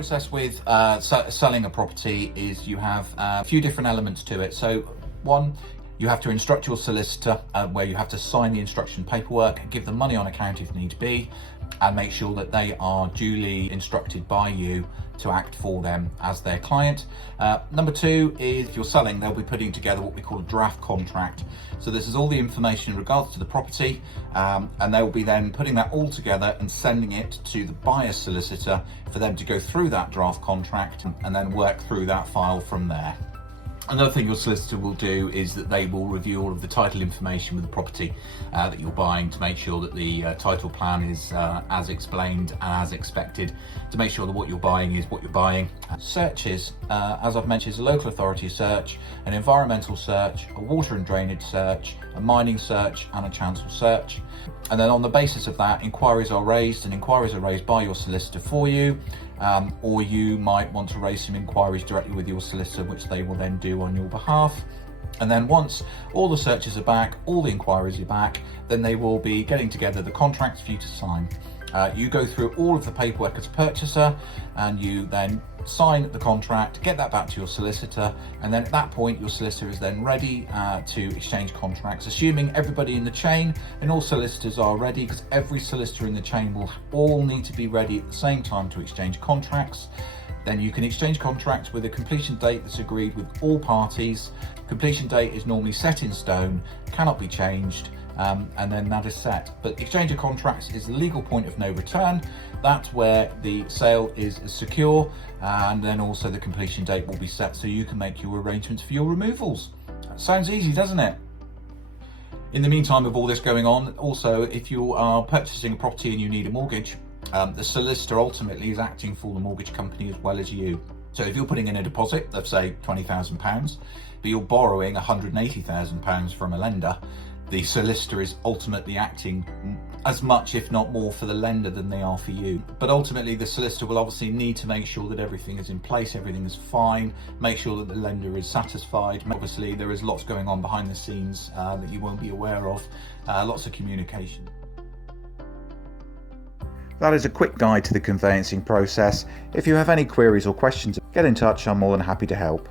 process with selling a property is you have a few different elements to it. So one, you have to instruct your solicitor where you have to sign the instruction paperwork, give them money on account if need be, and make sure that they are duly instructed by you to act for them as their client. Number two is if you're selling, they'll be putting together what we call a draft contract. So this is all the information in regards to the property, and they will be then putting that all together and sending it to the buyer's solicitor for them to go through that draft contract and then work through that file from there. Another thing your solicitor will do is that they will review all of the title information with the property that you're buying to make sure that the title plan is as explained and as expected, to make sure that what you're buying is what you're buying. Searches, as I've mentioned, is a local authority search, an environmental search, a water and drainage search, a mining search and a chancel search. And then on the basis of that, inquiries are raised, and inquiries are raised by your solicitor for you. Or you might want to raise some inquiries directly with your solicitor, which they will then do on your behalf. And then once all the searches are back, all the inquiries are back, then they will be getting together the contracts for you to sign. You go through all of the paperwork as purchaser, and you then sign the contract, get that back to your solicitor, and then at that point your solicitor is then ready to exchange contracts, assuming everybody in the chain and all solicitors are ready, because every solicitor in the chain will all need to be ready at the same time to exchange contracts. Then you can exchange contracts with a completion date that's agreed with all parties. Completion date is normally set in stone, cannot be changed, and then that is set. But exchange of contracts is the legal point of no return. That's where the sale is secure, and then also the completion date will be set so you can make your arrangements for your removals. Sounds easy, doesn't it? In the meantime of all this going on, also if you are purchasing a property and you need a mortgage, the solicitor ultimately is acting for the mortgage company as well as you. So if you're putting in a deposit of say £20,000, but you're borrowing £180,000 from a lender, the solicitor is ultimately acting as much, if not more, for the lender than they are for you. But ultimately the solicitor will obviously need to make sure that everything is in place, everything is fine, make sure that the lender is satisfied. Obviously there is lots going on behind the scenes that you won't be aware of, lots of communication. That is a quick guide to the conveyancing process. If you have any queries or questions, get in touch, I'm more than happy to help.